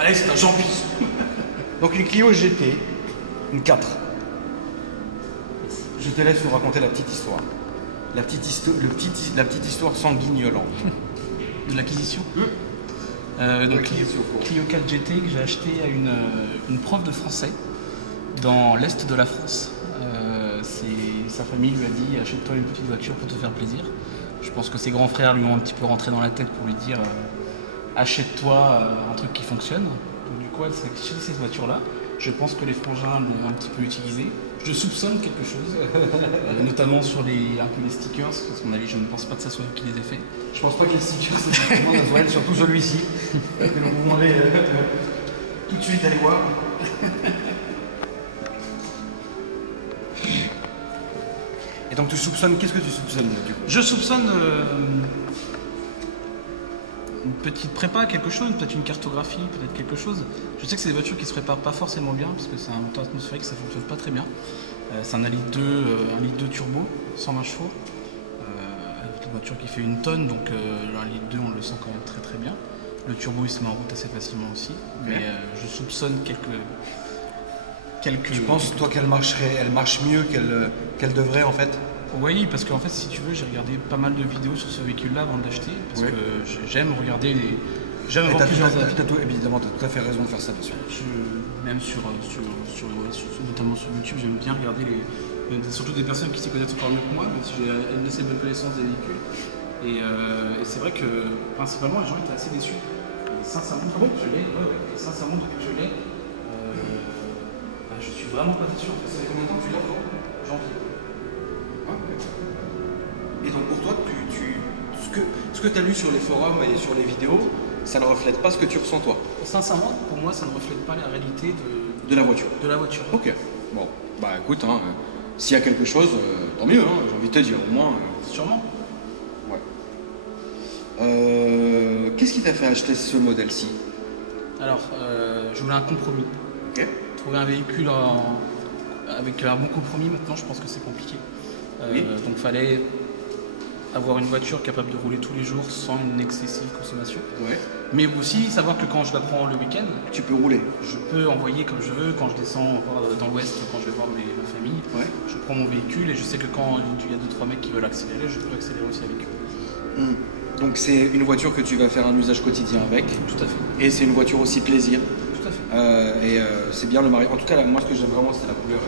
Allez, c'est un Jean-Pi. Donc une Clio GT, une 4. Je te laisse nous raconter la petite histoire. La petite histoire sanguignolante. De l'acquisition. Donc Clio 4 GT que j'ai acheté à une prof de français dans l'est de la France. Sa famille lui a dit achète-toi une petite voiture pour te faire plaisir. Je pense que ses grands frères lui ont un petit peu rentré dans la tête pour lui dire achète-toi un truc qui fonctionne. Donc du coup elle s'est achetée cette voiture là. Je pense que les frangins l'ont un petit peu utilisée. Je soupçonne quelque chose, notamment sur un peu les stickers, parce qu'à mon avis je ne pense pas que ça soit eux qui les ait fait. Je pense pas que les stickers c'est exactement Noël, surtout celui-ci, que nous vous demandez tout de suite d'aller voir. Et donc tu soupçonnes, qu'est-ce que tu soupçonnes du coup? Je soupçonne une petite prépa, quelque chose, peut-être une cartographie, peut-être quelque chose. Je sais que c'est des voitures qui se préparent pas forcément bien, parce que c'est un moteur atmosphérique, ça fonctionne pas très bien. C'est un 1,2 litre turbo, 120 chevaux. Une voiture qui fait 1 tonne, donc le 1,2 litre on le sent quand même très très bien. Le turbo il se met en route assez facilement aussi, mais je soupçonne quelques... Tu penses toi qu'elle marche mieux qu'elle devrait en fait? Oui, parce qu'en fait, si tu veux, j'ai regardé pas mal de vidéos sur ce véhicule-là avant de l'acheter, parce que j'aime regarder les... J'aime avoir plusieurs avis. Évidemment, tu as tout à fait raison de faire ça, bien sûr. Même notamment sur YouTube, j'aime bien regarder surtout des personnes qui s'y connaissent encore mieux que moi, même si j'ai une assez bonne connaissance des véhicules. Et c'est vrai que, principalement, les gens étaient assez déçus. Et sincèrement, depuis que je l'ai, je suis vraiment pas déçu. En fait. Ça fait combien de temps que tu l'as? Janvier. Et donc pour toi, ce que tu as lu sur les forums et sur les vidéos, ça ne reflète pas ce que tu ressens toi? Sincèrement, pour moi, ça ne reflète pas la réalité de la voiture. De la voiture. Ok. Bon, bah écoute, s'il y a quelque chose, tant mieux, j'ai envie de te dire, au moins... Sûrement. Ouais. Qu'est-ce qui t'a fait acheter ce modèle-ci? Alors, je voulais un compromis. Ok. Trouver un véhicule avec un bon compromis, maintenant, je pense que c'est compliqué. Donc, il fallait avoir une voiture capable de rouler tous les jours sans une excessive consommation. Ouais. Mais aussi savoir que quand je la prends le week-end, tu peux rouler. Je peux envoyer comme je veux. Quand je descends dans l'ouest, quand je vais voir ma famille, je prends mon véhicule et je sais que quand il y a 2-3 mecs qui veulent accélérer, je peux accélérer aussi avec eux. Donc c'est une voiture que tu vas faire un usage quotidien avec. Tout à fait. Et c'est une voiture aussi plaisir. Tout à fait. C'est bien le mariage. En tout cas, moi ce que j'aime vraiment, c'est la couleur.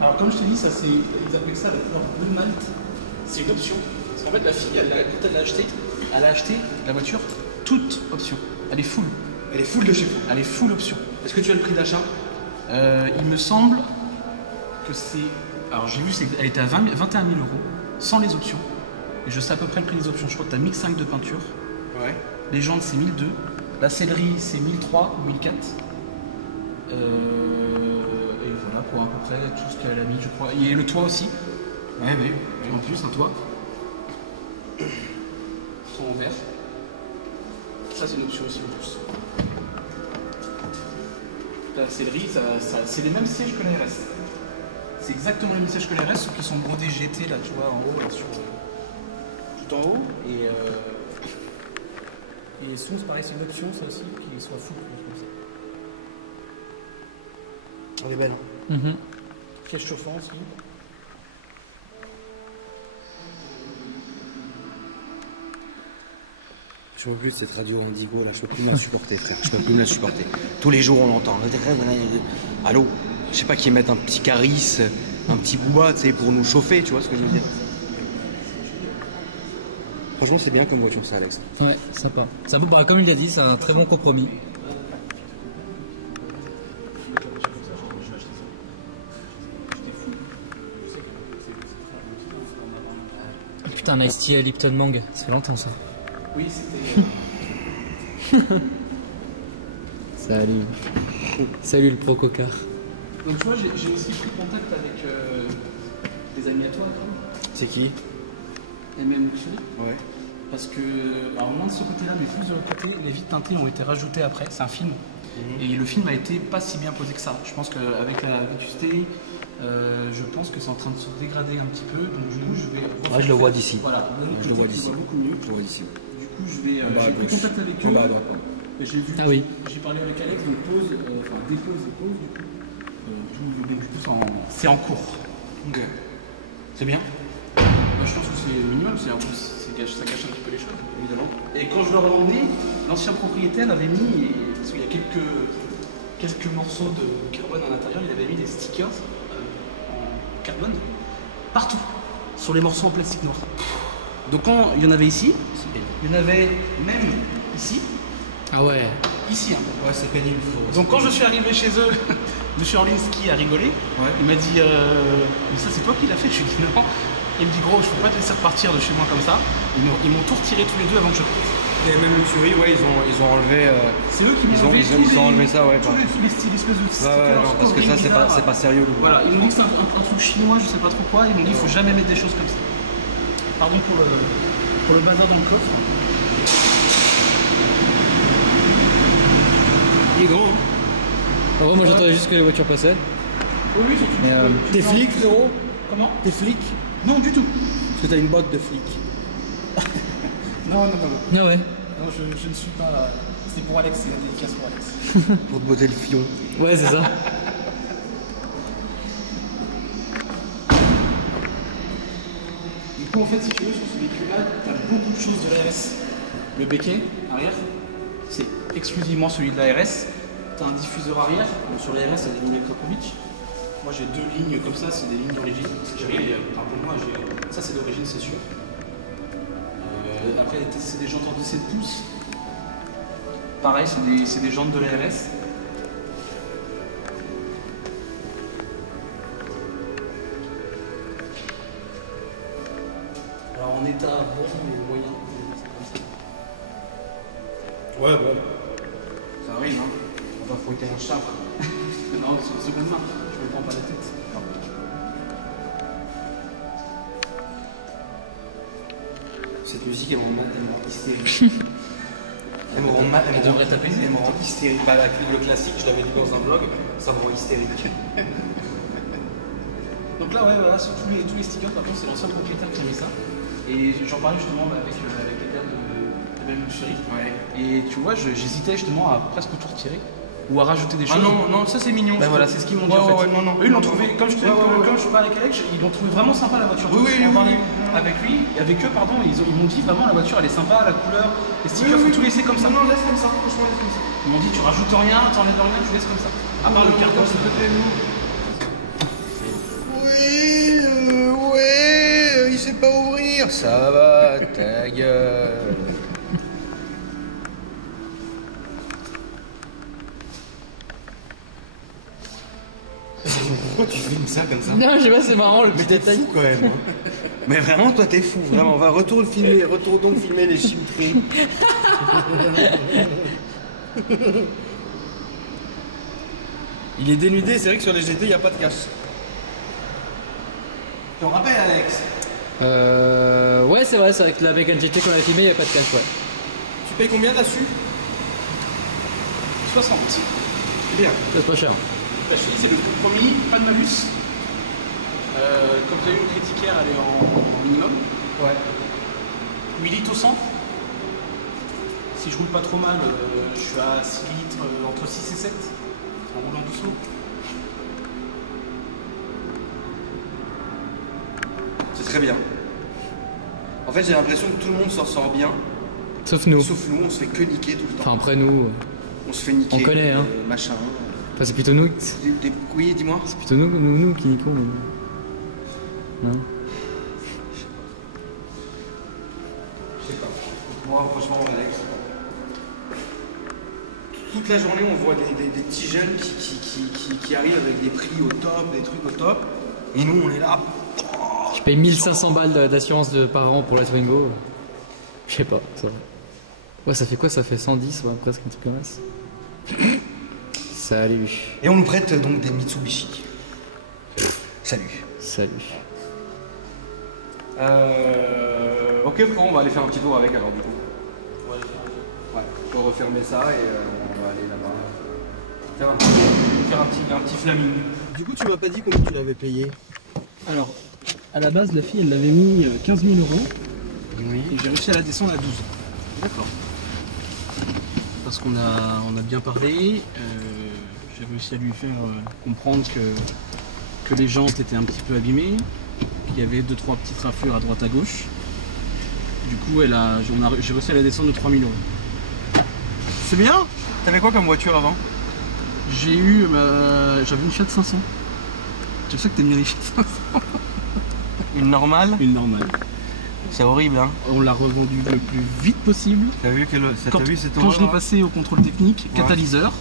Alors comme je te dis, ils appellent ça la couleur bleu malt. C'est une option. Parce qu'en fait, la fille, quand elle a acheté la voiture, toute option. Elle est full. Elle est full de chez vous. Elle est full option. Est-ce que tu as le prix d'achat? Il me semble que c'est... Alors j'ai vu, elle était à 21 000 €, sans les options. Et je sais à peu près le prix des options. Je crois que tu as 1005 de peinture. Ouais. Les jantes, c'est 1002. La sellerie, c'est 1003 ou 1004. Et voilà, pour à peu près tout ce qu'elle a mis, je crois. Et le toit aussi. Ouais, oui. En plus, un toit. Son en verre. Ça, c'est une option aussi en plus. La sellerie, c'est les mêmes sièges que la RS. C'est exactement les mêmes sièges que la RS, sauf qu'ils sont brodés GT là, tu vois, en haut, là, tout en haut. Et les sons, c'est pareil, c'est une option, ça aussi, qu'il soit fou. Elle est belle. Caisse chauffant aussi. Je peux plus cette radio Indigo là, je peux plus me la supporter frère, je peux plus me la supporter. Tous les jours on l'entend. Allô, je sais pas qu'ils mettent un petit Caris, un petit Booba, tu sais, pour nous chauffer, tu vois ce que je veux dire. Franchement c'est bien comme voiture ça Alex. Ouais, sympa. Ça vaut, comme il l'a dit, c'est un très bon compromis. Putain, un Ice-T à Lipton Mang, ça fait longtemps ça. Oui, c'était... Salut. Salut le pro cocard. Donc tu vois, j'ai aussi pris contact avec des amis à toi, C'est qui? MM Luxury. Ouais. Parce que, alors moins de ce côté-là, mais plus de l'autre côté, les vitres teintées ont été rajoutées après, c'est un film. Et le film a été pas si bien posé que ça. Je pense qu'avec la vétusté, je pense que c'est en train de se dégrader un petit peu. Donc je vais... Ouais, je le vois d'ici. Voilà, je le vois d'ici. Beaucoup mieux. Je le vois d'ici. Du coup, j'ai pris contact avec eux. J'ai vu, Ah oui. j'ai parlé avec Alex, donc pause, enfin dépose et pause du coup. Du coup c'est en cours. Ok. C'est bien. Bah, je pense que c'est minimum, ça gâche un petit peu les choses, évidemment. Et quand je leur ai emmené, l'ancien propriétaire avait mis, parce qu'il y a quelques morceaux de carbone à l'intérieur, il avait mis des stickers en carbone partout, sur les morceaux en plastique noir. Donc quand il y en avait ici, il y en avait même ici. Ah ouais. Ici, hein. Ouais, c'est pénible. Donc quand je suis arrivé chez eux, M. Orlinski a rigolé. Ouais. Il m'a dit mais ça c'est toi qui l'as fait? Je lui ai dit non. Il me dit gros, je peux pas te laisser repartir de chez moi comme ça. Ils m'ont tout retiré tous les deux avant que je parte. Et même le Fury, ouais, ils ont enlevé. C'est eux qui m'ont enlevé ils ont enlevé ça, ouais. tous les espèces de stickers. Ouais, non, parce que ça c'est pas sérieux. Voilà, ils m'ont dit que c'est un truc chinois, je sais pas trop quoi. Ils m'ont dit il faut jamais mettre des choses comme ça. Pardon pour le bazar dans le coffre. Il est grand, hein. En vrai, moi j'attendais juste que les voitures passaient. Oui, oui, surtout. Mais, T'es flic, frérot? Comment? T'es flic? Non, du tout. Parce que t'as une botte de flic. Non. Ah ouais. Non, je ne suis pas. C'était pour Alex, c'est la dédicace pour Alex. Pour te botter le fion. Ouais, c'est ça. Du coup, en fait, si tu veux, sur ce véhicule-là, tu as beaucoup de choses de l'ARS. Le béquet arrière, c'est exclusivement celui de l'ARS. Tu as un diffuseur arrière. Sur l'ARS, il y a des lignes Krakovic. Moi, j'ai 2 lignes comme ça, c'est des lignes d'origine. Pour moi, ça, c'est d'origine, c'est sûr. Après, c'est des jantes en 17 pouces. Pareil, c'est des jantes de l'ARS. Alors en état bon mais moyen, Ouais, bon. Ça arrive, hein. On va fouetter un chat. non, c'est une seconde main, je me prends pas la tête. Cette musique, elle me rend hystérique. Elle me rend hystérique. Bah, le classique, je l'avais lu dans un blog, ça me rend hystérique. Donc là, ouais, voilà, sur tous les stickers, par contre, c'est l'ancien propriétaire qui a mis ça. Et j'en parlais justement avec les gars de Ben Chéri. Ouais. Et tu vois, j'hésitais justement à presque tout retirer ou à rajouter des choses. Ah non, ça c'est mignon. Ben voilà, c'est ce qu'ils m'ont dit en fait. Ouais, non. Eux, ils l'ont trouvé, comme je parlais avec Alex, ils l'ont trouvé vraiment sympa la voiture. Oui. Avec eux, pardon, ils m'ont dit vraiment la voiture elle est sympa, la couleur, les stickers, faut tout laisser comme ça. Non, laisse comme ça, franchement, laisse comme ça. Ils m'ont dit tu rajoutes rien, t'enlèves rien, tu laisses comme ça. À part le carton, c'est peut-être Ouais, il sait pas ouvrir. Ça va, ta gueule. Pourquoi tu filmes ça comme ça? Non, je sais pas, c'est marrant le petit T'es détail. fou quand même. Hein. Mais vraiment, toi t'es fou, vraiment. Va retourne donc filmer les chimtries. Il est dénudé, c'est vrai que sur les GT, il n'y a pas de cache. Tu te rappelles, Alex? Ouais, c'est vrai que la Mégane GT qu'on avait filmé, il n'y a pas de cache, ouais. Tu payes combien là-dessus? 60. C'est bien. C'est pas cher. Je te dis, c'est le compromis, pas de malus. Comme tu as eu une critiquaire, elle est en minimum. Ouais. 8 litres au 100. Si je roule pas trop mal, je suis à 6 litres, entre 6 et 7, en roulant doucement. C'est très bien. En fait, j'ai l'impression que tout le monde s'en sort bien. Sauf nous. Sauf nous, on se fait que niquer tout le temps. Enfin, après nous. On se fait niquer. On connaît, hein. Machin. Enfin, c'est plutôt nous. Oui, dis-moi. C'est plutôt nous qui niquons. Mais... Non. Je sais pas. Moi, franchement, Alex. Toute la journée, on voit des petits jeunes qui arrivent avec des prix au top, des trucs au top. Et nous, on est là. Je paye 1500 balles d'assurance par an pour la Twingo. Je sais pas, ça va. Ouais, ça fait quoi? Ça fait 110, ouais, presque un truc comme ça. Salut. Et on nous prête donc des Mitsubishi. Salut. Salut. Ok, frérot, on va aller faire un petit tour avec alors du coup. Ouais, je vais refermer ça et on va aller là-bas. Faire un petit flaming. Du coup, tu m'as pas dit combien tu l'avais payé. Alors, à la base, la fille, elle l'avait mis 15 000 €. Oui. Et j'ai réussi à la descendre à 12. D'accord. parce qu'on a bien parlé. J'ai réussi à lui faire comprendre que les jantes étaient un petit peu abîmées, qu'il y avait 2-3 petites raflures à droite à gauche. Du coup, j'ai réussi à la descendre de 3000 euros. C'est bien. T'avais quoi comme voiture avant? J'avais une Fiat 500. Tu sais que t'aimes bien les Fiat 500? Une normale? Une normale. C'est horrible, hein. On l'a revendue le plus vite possible. T'as vu cette Quand je l'ai passé au contrôle technique, catalyseur.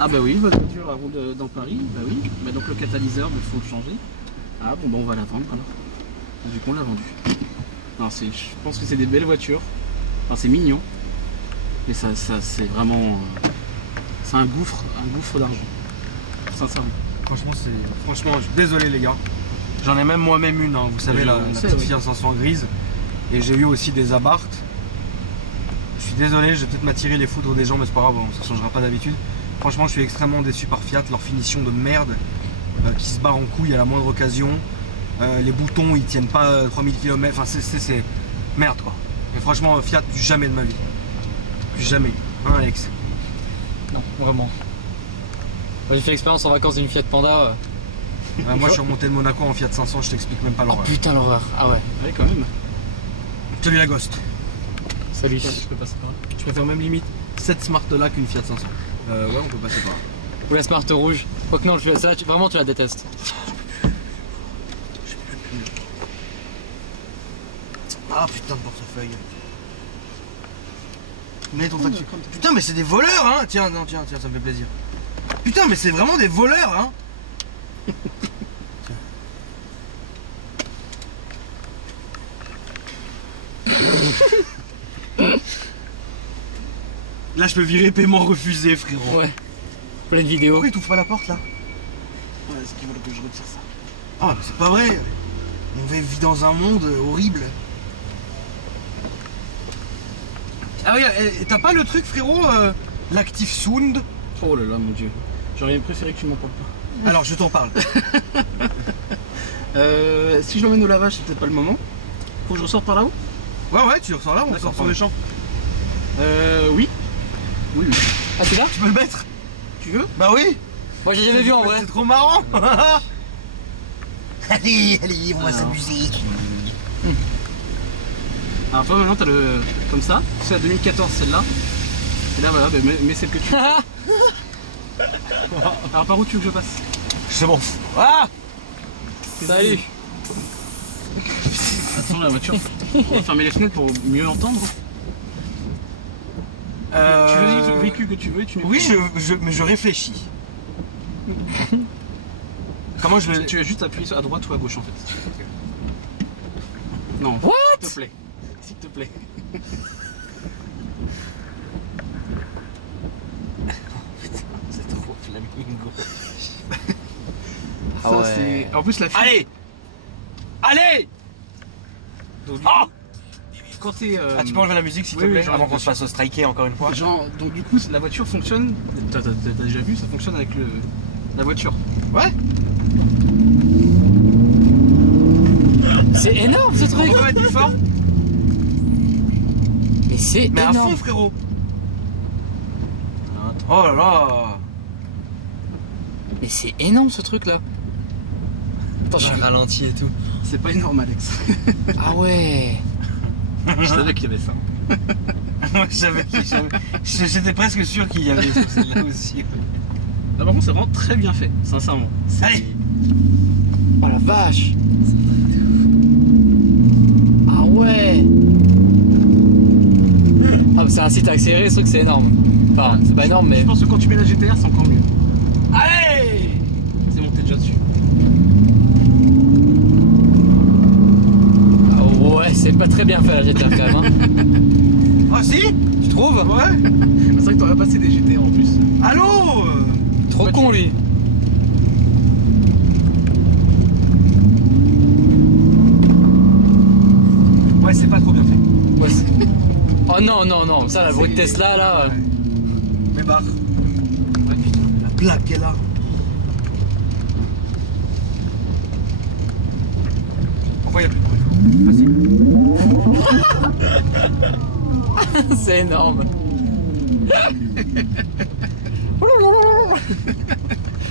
Ah bah oui, votre voiture elle roule dans Paris. Bah oui. Bah donc le catalyseur, il faut le changer. Ah bon, bah on va la vendre alors. Du coup on l'a vendue. Non, je pense que c'est des belles voitures. Enfin, c'est mignon. Mais ça c'est vraiment... c'est un gouffre d'argent. Sincèrement. Franchement, je suis désolé les gars. J'en ai même une, hein. Vous savez, la petite Fiat 500 grise. Et j'ai eu aussi des Abarth. Je suis désolé, je vais peut-être m'attirer les foudres des gens, mais c'est pas grave, ça ne changera pas d'habitude. Franchement, je suis extrêmement déçu par Fiat, leur finition de merde qui se barre en couille à la moindre occasion. Les boutons, ils tiennent pas 3000 km. Enfin, c'est merde quoi. Et franchement, Fiat, plus jamais de ma vie. Plus jamais. Hein, Alex? Non, vraiment. J'ai fait l'expérience en vacances d'une Fiat Panda. Moi, je suis remonté de Monaco en Fiat 500, je t'explique même pas Oh l'horreur. putain, l'horreur. Ah ouais. Ouais, quand même. Salut la Ghost. Salut. Je peux passer par là. Je préfère même limite cette Smart là qu'une Fiat 500. Ouais, on peut passer par là. Ou la Smart rouge. Quoique non, vraiment tu la détestes. Ah putain de portefeuille. Mets ton facture. Putain, mais c'est des voleurs, hein. Tiens, ça me fait plaisir. Putain, mais c'est vraiment des voleurs, hein. Là, je peux virer paiement refusé, frérot. Ouais. Plein de vidéos. Pourquoi il t'ouvre pas la porte là? Ouais, est-ce qu'ils veulent que je retire ça? Ah, mais c'est pas vrai. On vit dans un monde horrible. Ah oui, t'as pas le truc, frérot, l'Active Sound? Oh là là, mon dieu. J'aurais préféré que tu m'en parles pas. Alors, je t'en parle. Si je l'emmène au lavage, c'est peut-être pas le moment. Faut que je ressorte par là-haut? Ouais, tu ressors là, on sort sur les champs. Oui. Oui. Ah, c'est là? Tu peux le mettre? Tu veux? Bah oui. Moi j'ai jamais vu en vrai. C'est trop marrant. Allez, on va s'amuser. Alors toi maintenant t'as le... comme ça, c'est la 2014 celle-là. Et là voilà, mets celle que tu veux. Alors par où tu veux que je passe? Je m'en fous. Ah! Salut. Attends la voiture. On va fermer les fenêtres pour mieux entendre. Tu choisis le véhicule que tu veux et tu mets... Oui, mais je réfléchis. Comment je vais... Tu vas juste appuyer à droite ou à gauche en fait. Non. What? S'il te plaît. S'il te plaît. C'est trop flamingo. Ça, Ah ouais. c'est... En plus la fille... Allez! Allez! Donc, Oh! quand t'es... Ah, tu peux enlever la musique s'il te oui, plaît, j'enlève avant qu'on bien se fasse striker encore une fois. Genre, donc du coup la voiture fonctionne, t'as déjà vu, ça fonctionne avec la voiture. Ouais? C'est énorme ce On truc. peut mettre plus fort? Mais c'est Mais à énorme. fond, frérot! Oh là là! Mais c'est énorme ce truc là. Attends, je ralenti et tout. C'est pas énorme Alex. Ah ouais. Je savais qu'il y avait ça. Moi j'étais presque sûr qu'il y avait celle-là aussi. Là par contre c'est vraiment très bien fait, sincèrement. Allez! Oh la vache. Ah ouais. Ah c'est un site accéléré, ce truc c'est énorme. Enfin c'est pas énorme mais... Je pense que quand tu mets la GTR c'est encore mieux. Allez! C'est monté déjà dessus. Ah ouais c'est pas très bien fait la GTR quand même hein. Ah si? Tu trouves? Ouais? C'est vrai que t'aurais passé des GTR en plus. Allô? Trop con lui. Ouais, c'est pas trop bien fait. Ouais, oh non non non, ça la bruit de Tesla là. Mais barre. Ouais, putain, la plaque qu'elle a. Pourquoi il n'y a plus de bruit? Facile. C'est énorme.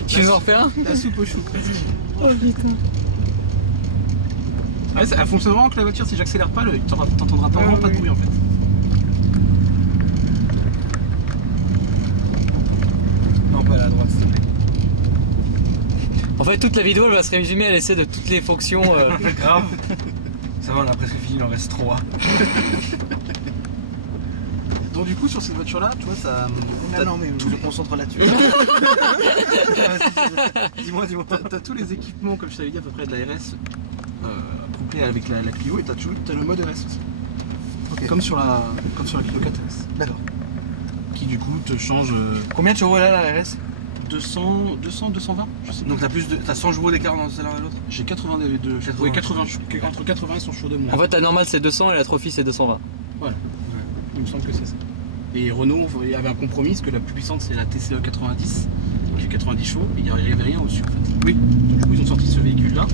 Tu nous en refais un? La soupe au chou. Oh putain. Ouais, ça fonctionne vraiment que la voiture, si j'accélère pas, t'entendras pas vraiment pas de bruit en fait. Non, pas à la droite, s'il te plaît. En fait, toute la vidéo elle va se résumer à l'essai de toutes les fonctions. Grave. Ça va, on a presque fini, il en reste 3. Donc du coup sur cette voiture là, tu vois ça... Non mais je me concentre là-dessus. Dis-moi. T'as tous les équipements comme je t'avais dit à peu près de la RS couplés avec la Clio et t'as le mode RS aussi. Okay. Comme sur la Clio 4S. D'accord. Qui du coup te change... Combien de chevaux là la RS? 220, je sais pas. Donc t'as 100 chevaux d'écart dans l'un et l'autre? J'ai 82, oui, 80, entre 80 et 100 chevaux de moins. En fait, la normale c'est 200 et la trophy c'est 220. Voilà. Il me semble que c'est ça. Et Renault il avait un compromis parce que la plus puissante c'est la TCE 90 qui est 90 chevaux et il n'y avait rien au-dessus en fait. Oui. Donc, du coup ils ont sorti ce véhicule là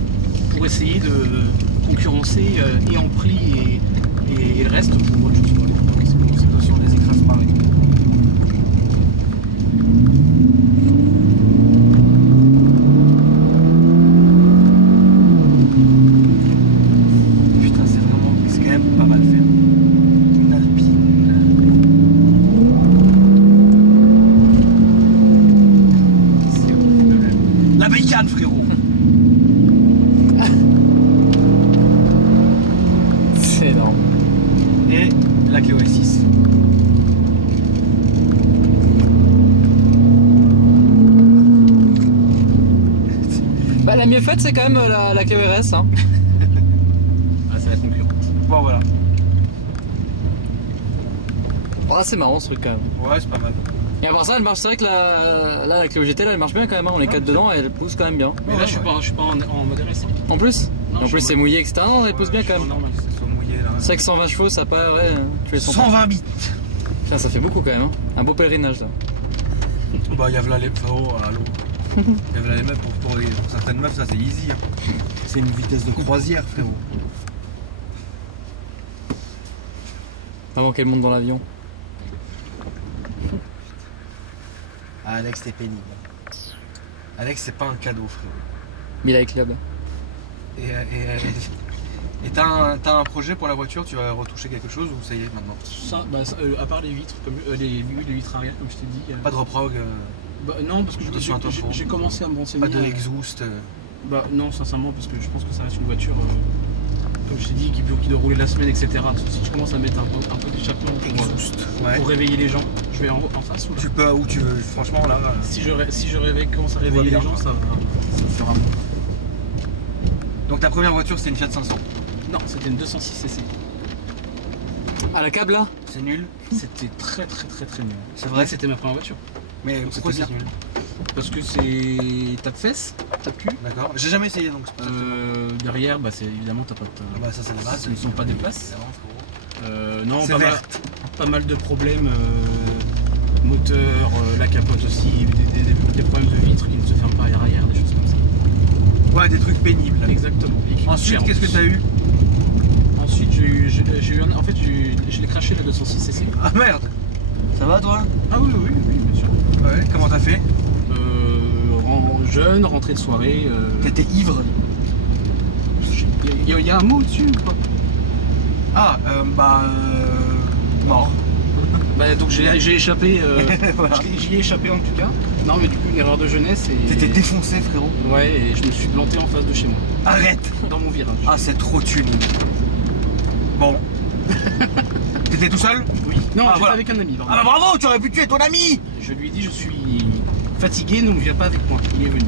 pour essayer de concurrencer et Ampli et le reste pour autre chose. Donc c'est notion des écrases pareil. Frérot. C'est énorme. Et la Clio S6. Bah la mieux faite c'est quand même la Clio RS hein. Ah, c'est la concurrente. Bon voilà. Ah, c'est marrant ce truc quand même. Ouais c'est pas mal. Et à part ça elle marche, c'est vrai que la Clio GT là elle marche bien quand même, hein. On est 4 dedans et elle pousse quand même bien. Mais là je suis pas en mode RS. En plus? Non, en plus c'est mouillé etc. Non elle pousse bien quand même. Normal que ça soit mouillé là. C'est vrai que 120 chevaux ça pas ouais. Tu les sens 120 bits. Putain, ça fait beaucoup quand même hein. Un beau pèlerinage là. Bah y'a les frérot, allô. Y'a les meufs pour certaines meufs ça c'est easy hein. C'est une vitesse de croisière frérot. Avant qu'elle monte dans l'avion. Ah, Alex t'es pénible. Alex c'est pas un cadeau frérot. Milaï Club. Et t'as un projet pour la voiture, tu vas retoucher quelque chose ou ça y est maintenant? Ça, bah, à part les vitres, comme les vitres arrière comme je t'ai dit. Pas de reprog Bah, non parce que j'ai commencé à me renseigner. Pas de exhaust Bah non sincèrement parce que je pense que ça reste une voiture comme je t'ai dit qui doit rouler la semaine etc. Si je commence à mettre un peu d'échappement pour réveiller les gens, je vais en face ou là? Tu peux où tu veux, franchement là. Si je commence à réveiller les gens ça fera bon. Donc ta première voiture c'était une Fiat 500? Non c'était une 206cc. À la câble là? C'est nul? C'était très nul. C'est vrai? C'était ma première voiture. Mais donc pourquoi c'est nul? Parce que c'est tape fesse, tape cul. D'accord. J'ai jamais essayé donc c'est pour ça que derrière bah c'est évidemment t'as pas de... bah ça c'est la base. Ce ne sont pas des places. Non pas mal de problèmes. Moteur, la capote aussi, des problèmes de vitres qui ne se ferment pas à l'arrière, des choses comme ça. Ouais des trucs pénibles. Exactement. Ensuite qu'est-ce que t'as eu? Ensuite j'ai eu en fait je l'ai craché la 206cc. Ah merde. Ça va toi? Ah oui bien sûr. Ouais, comment t'as fait? Jeune, rentrée de soirée. T'étais ivre? Il y a un mot dessus ou pas? Ah, mort. Bah donc j'ai échappé, voilà. J'y ai échappé en tout cas. Non mais du coup une erreur de jeunesse et... T'étais défoncé frérot? Ouais et je me suis planté en face de chez moi. Arrête! Dans mon virage. Ah c'est trop tuning. Bon. T'étais tout seul? Oui. Non, j'étais voilà. avec un ami. Ah bah bravo, tu aurais pu tuer ton ami! Je lui ai dit je suis fatigué, donc viens pas avec moi. Il est venu.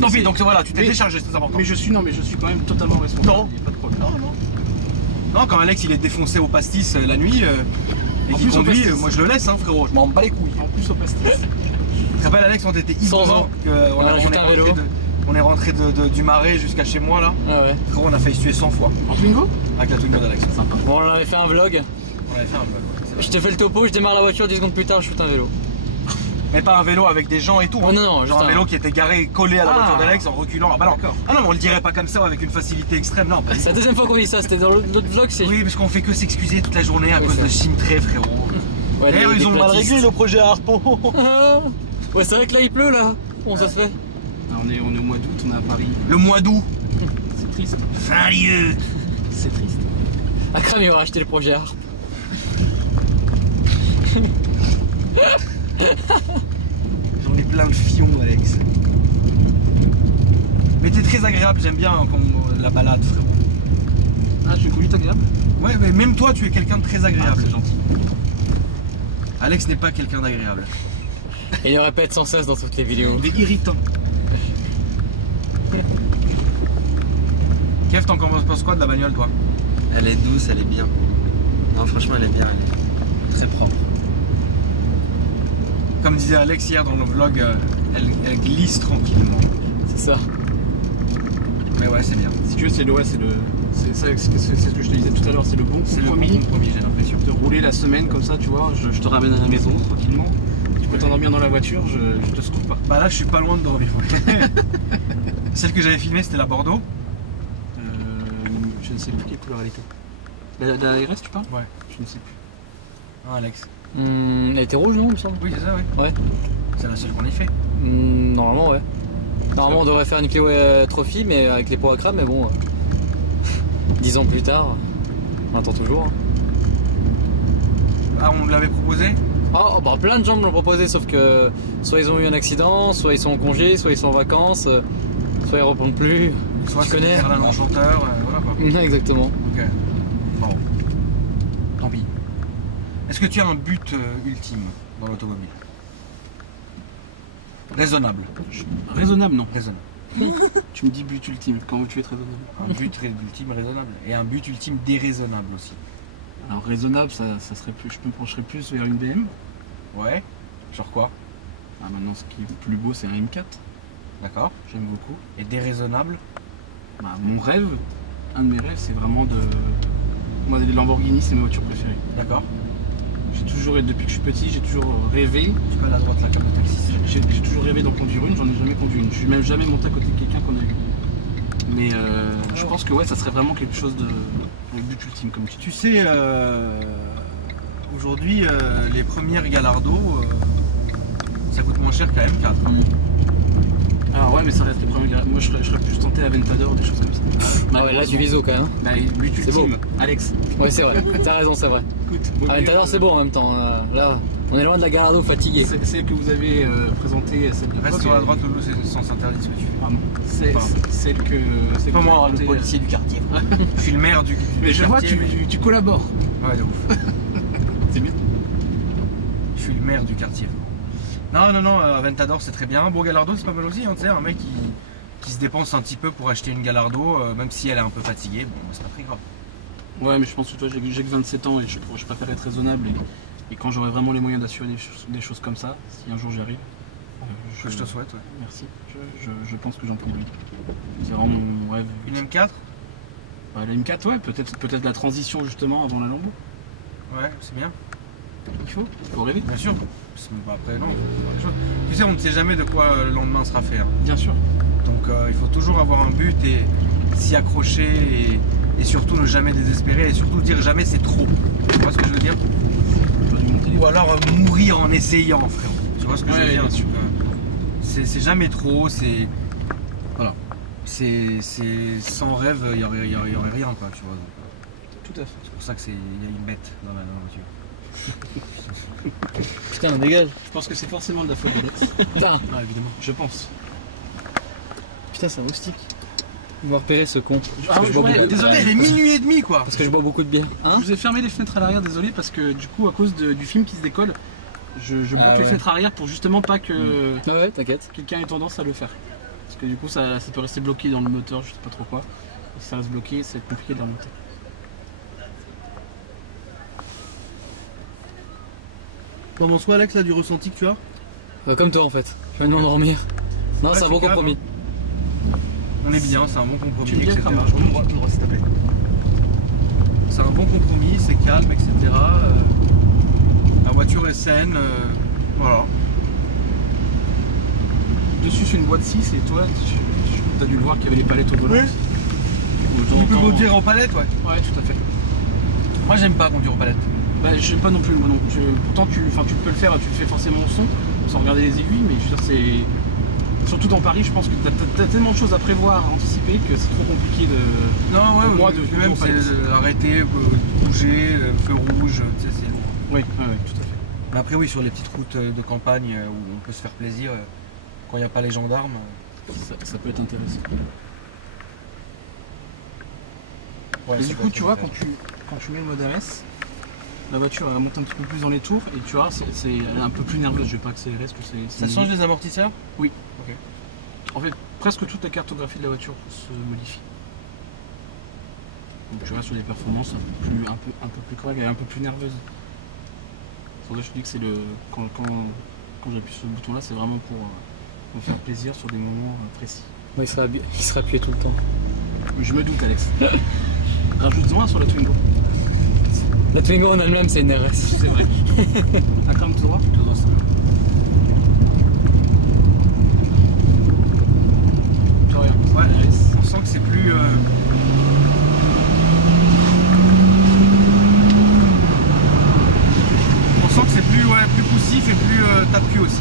Tant pis, donc voilà, tu t'es déchargé, c'est important. Mais je suis quand même totalement responsable. Non. Il y a pas de problème. Non, quand Alex il est défoncé au pastis la nuit et qu'il conduit, moi je le laisse hein frérot, je m'en bats les couilles. En plus au pastis. Tu te rappelles Alex, on était ivres, on est rentré du Marais jusqu'à chez moi là. Ah ouais. Frérot, on a failli se tuer 100 fois. En Twingo? Avec la Twingo d'Alex. Sympa. Bon on avait fait un vlog. On avait fait un vlog. Ouais, Je te fais le topo, je démarre la voiture 10 secondes plus tard, je shoot un vélo. Mais pas un vélo avec des gens et tout. Oh, non, genre un vélo qui était garé, collé à la voiture d'Alex en reculant. Ah bah non, d'accord. Ah non, mais on le dirait pas comme ça avec une facilité extrême, non. C'est la deuxième fois qu'on dit ça, c'était dans l'autre vlog. Oui, parce qu'on fait que s'excuser toute la journée à cause de Chimtré, frérot. Ouais, D'ailleurs, des ils ont mal platistes. réglé le projet Harpon. Ouais, c'est vrai que là il pleut là. Comment ça se fait? Ah, on est au mois d'août, on est à Paris. Le mois d'août. C'est triste. Sérieux. C'est triste. Akram il va racheter le projet Harp. J'en ai plein de fions, Alex. Mais t'es très agréable, j'aime bien la balade, frérot. Ah, je suis une conduite agréable. Ouais, mais même toi, tu es quelqu'un de très Ah, agréable. c'est gentil. Alex n'est pas quelqu'un d'agréable. Et il le répète sans cesse dans toutes les vidéos. Il est irritant. Kev, t'en penses quoi de la bagnole, toi? Elle est douce, elle est bien. Non, franchement, elle est bien. Elle est très propre. Comme disait Alex hier dans le vlog, elle glisse tranquillement. C'est ça. Mais ouais, c'est bien. Si tu veux, c'est ce que je te disais tout à l'heure, c'est le bon C'est le bon compromis. compromis, j'ai l'impression. De rouler la semaine comme ça, tu vois, je te ramène à la maison tranquillement. Tu peux t'endormir dans la voiture, je te secoue pas. Bah là, je suis pas loin de dormir. Celle que j'avais filmée, c'était la Bordeaux. Je ne sais plus quelle couleur elle était. La RS, tu parles? Ouais. Je ne sais plus. Ah, Alex. Elle était rouge non il me semble? Oui, c'est ça, oui. Ouais. C'est la seule qu'on ait fait. Normalement ouais. Normalement on devrait faire une Clio Trophy mais avec les pots à crabe mais bon. 10 ans plus tard, on attend toujours. Hein. Ah, on me l'avait proposé? Oh bah plein de gens me l'ont proposé sauf que soit ils ont eu un accident, soit ils sont en congé, soit ils sont en vacances, soit ils répondent plus. Soit tu c'est connais Merlin l'Enchanteur, voilà quoi. Exactement. Ok. Bon. Tant pis. Est-ce que tu as un but ultime dans l'automobile? Raisonnable. Raisonnable, non. Raisonnable. Tu me dis but ultime, quand tu es très raisonnable. Un but ultime raisonnable. Et un but ultime déraisonnable aussi. Alors raisonnable, ça serait plus, je me pencherais plus vers une BM. Ouais. Genre quoi? Ah, maintenant, ce qui est plus beau, c'est un M4. D'accord. J'aime beaucoup. Et déraisonnable? Bah, mon rêve, un de mes rêves, c'est vraiment de... Moi, les Lamborghini, c'est mes voitures préférées. D'accord. J'ai toujours, depuis que je suis petit, j'ai toujours rêvé. Tu peux aller à droite la cam de taxi. J'ai toujours rêvé d'en conduire une, j'en ai jamais conduit une. Je suis même jamais monté à côté de quelqu'un qu'on a eu. Mais je pense que ouais, ça serait vraiment quelque chose de... Le but ultime, comme tu dis. Tu sais, aujourd'hui, les premières Gallardo, ça coûte moins cher qu'à M4. Alors ouais, mais ça reste les premiers... Moi, je serais plus tenté à Aventador, des choses comme ça. Ah ouais là tu vises haut quand même. Bah, but C'est ultime, beau. Alex. Ouais c'est vrai, t'as raison c'est vrai. Écoute, Ah Aventador c'est beau en même temps. Là on est loin de la Gallardo fatiguée. C'est celle que vous avez présentée, celle de Reste sur la droite, Lolo, c'est sens interdit ce que tu fais. Pardon. C'est Pardon. celle que... C'est pas moi, le policier du quartier. Je suis le maire du Mais je vois, quartier. tu collabores. Ouais, de ouf. C'est bien. Je suis le maire du quartier. Non, Aventador c'est très bien. Bon, Gallardo c'est pas mal aussi, hein, tu sais, un mec qui se dépense un petit peu pour acheter une Gallardo, même si elle est un peu fatiguée, bon, c'est pas très grave. Ouais, mais je pense que toi, j'ai que 27 ans et je préfère être raisonnable. Et quand j'aurai vraiment les moyens d'assurer des choses comme ça, si un jour j'y arrive, Je te souhaite, ouais. Merci. Je pense que j'en prendrai une. C'est vraiment mon rêve. Une M4? La M4, ouais, peut-être la transition justement avant la Lambo. Ouais, c'est bien. Il faut rêver. Bien sûr. Après, non, il faut faire des choses. Tu sais, on ne sait jamais de quoi le lendemain sera fait. Hein. Bien sûr. Donc il faut toujours avoir un but et s'y accrocher et surtout ne jamais désespérer et surtout dire jamais c'est trop. Tu vois ce que je veux dire? Ou alors mourir en essayant, frère. Tu vois ce que je veux dire? Bien sûr. C'est jamais trop, c'est... Voilà. C'est sans rêve, il n'y aurait rien, quoi, tu vois. Tout à fait. C'est pour ça qu'il y a une bête dans la voiture. Putain dégage. Je pense que c'est forcément de la faute d'Alex. Putain. Ah, évidemment. Je pense. Putain c'est un moustique. On va repérer ce con. Ah, Je bois beaucoup. Désolé, il est minuit et demi, quoi. Parce que je bois beaucoup de bière. Hein? Je vous ai fermé les fenêtres à l'arrière, désolé, parce que du coup, à cause du film qui se décolle, je bloque les fenêtres arrière pour justement pas que Ah ouais t'inquiète. quelqu'un ait tendance à le faire. Parce que du coup, ça peut rester bloqué dans le moteur, je sais pas trop quoi. Et si ça reste bloqué, c'est compliqué de la remonter. Comment soit Alex, là, du ressenti que tu as? Comme toi en fait. Je viens de m'endormir. Non Ouais, c'est un bon c'est calme, compromis. On est bien, c'est un bon compromis, Tu me dis, etc. Akram, Je tout droit, s'il te plaît. C'est un bon compromis, c'est calme, etc. La voiture est saine, voilà. Dessus, c'est une boîte 6 et toi, tu as dû le voir qu'il y avait les palettes au volant. Oui. Où de temps Tu en peux temps- conduire en palette, ouais. Ouais, tout à fait. Moi, j'aime pas conduire en palette. Bah, je sais pas non plus, moi non. Pourtant, tu peux le faire, tu le fais forcément au son, sans regarder les aiguilles, mais je veux dire, c'est. Surtout dans Paris, je pense que t'as tellement de choses à prévoir, à anticiper, que c'est trop compliqué de. Non, ouais, moi, même c'est arrêter, bouger, feu rouge, tu sais, c'est lourd. Oui, tout à fait. Mais après, oui, sur les petites routes de campagne où on peut se faire plaisir, quand il n'y a pas les gendarmes. Ça peut être intéressant. Ouais, Et ça du peut coup, être tu vois, intéressant. quand tu mets le mode AS, la voiture elle monte un petit peu plus dans les tours et tu vois, elle est un peu plus nerveuse. Je vais pas accélérer parce que c'est. Ça change les amortisseurs? Oui. Ok. En fait, presque toute la cartographie de la voiture se modifie. Donc tu vois, sur les performances un peu plus correctes, elle est un peu plus nerveuse. C'est pour ça que je te dis que c'est le. Quand j'appuie sur ce bouton là, c'est vraiment pour me faire plaisir sur des moments précis. Ouais, il sera appuyé tout le temps. Je me doute, Alex. Rajoute-en un sur la Twingo. La Twingo en elle-même, c'est une RS. C'est vrai. Ah, quand même tout droit? Tout droit, ça. Tu regardes. Ouais, on sent que c'est plus. On sent que c'est plus, plus poussif et plus tapu aussi.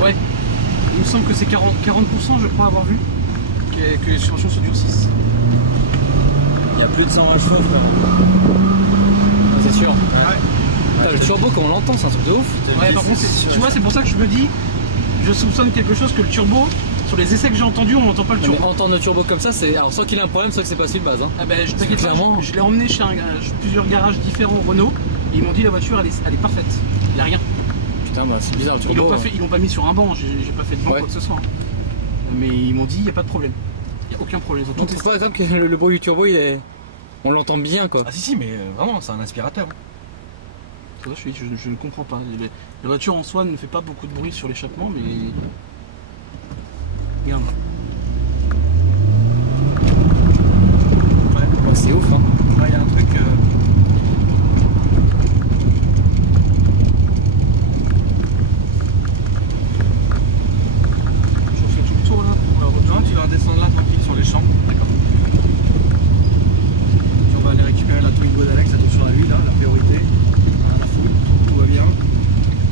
Ouais. Il me semble que c'est 40%, je crois avoir vu, que les suspensions se durcissent. Il y a plus de 120 chevaux, frère. C'est sûr. Ouais. Putain, le turbo, comme on l'entend, c'est un truc de ouf. Ouais, par contre, tu vois, c'est pour ça que je me dis, je soupçonne quelque chose, que le turbo, sur les essais que j'ai entendus, on n'entend pas le Non, mais turbo. entendre le turbo comme ça, c'est. Alors sans qu'il ait un problème, c'est vrai que c'est pas celui de base. Hein. Ah ben, je t'inquiète pas, Clairement. je l'ai emmené chez plusieurs garages différents Renault, et ils m'ont dit la voiture, elle est parfaite. Il n'y a rien. Putain, bah c'est bizarre le turbo. Ils l'ont pas mis sur un banc, j'ai pas fait de banc, Ouais. quoi que ce soit. Mais ils m'ont dit, il n'y a pas de problème. Il n'y a aucun problème. Ils ont On tout trouve pas comme que le bruit du turbo, on l'entend bien quoi. Ah si, mais vraiment, c'est un aspirateur. Je ne comprends pas. La voiture en soi ne fait pas beaucoup de bruit sur l'échappement, mais. Regarde. Ouais, c'est ouf hein. Ouais, il y a un truc. Je refais tout le tour là pour retourner. Non, tu vas redescendre là tranquille sur les champs. D'accord. Puis on va aller récupérer la Twingo d'Alex, attention à lui là, la priorité. Rien à foutre, tout va bien.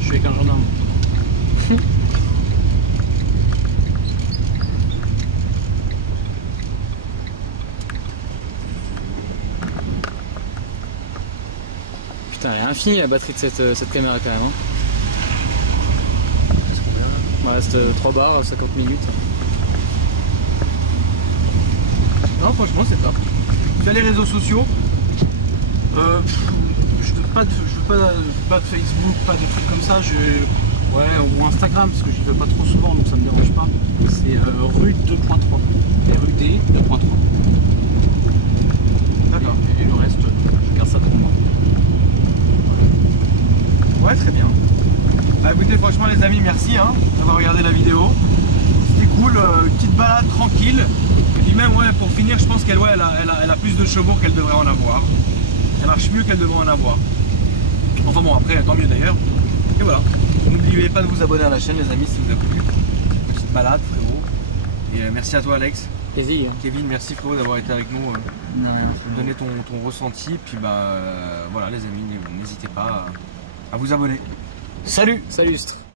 Je suis avec un gendarme. Putain, elle est infinie la batterie de cette caméra quand même. Hein. Il me reste 3 barres, 50 minutes. Non, franchement, c'est top. Tu as les réseaux sociaux. Je veux pas de Facebook, pas de trucs comme ça. Ouais, ou Instagram, parce que j'y vais pas trop souvent, donc ça me dérange pas. C'est RUD 2.3. RUD 2.3. D'accord. Et le reste, je garde ça pour moi. Ouais, très bien. Bah écoutez, franchement les amis, merci d'avoir regardé la vidéo. C'était cool, une petite balade tranquille. Et puis même, ouais, pour finir, je pense qu'elle elle a plus de chevaux qu'elle devrait en avoir. Elle marche mieux qu'elle devrait en avoir. Enfin bon, après, tant mieux d'ailleurs. Et voilà. N'oubliez pas de vous abonner à la chaîne, les amis, si vous a plu. Petite balade, frérot. Et merci à toi, Alex. Plaisir. Kevin, merci frérot d'avoir été avec nous. Donner ton ressenti. Puis bah voilà, les amis, n'hésitez pas à vous abonner. Salut! Salut.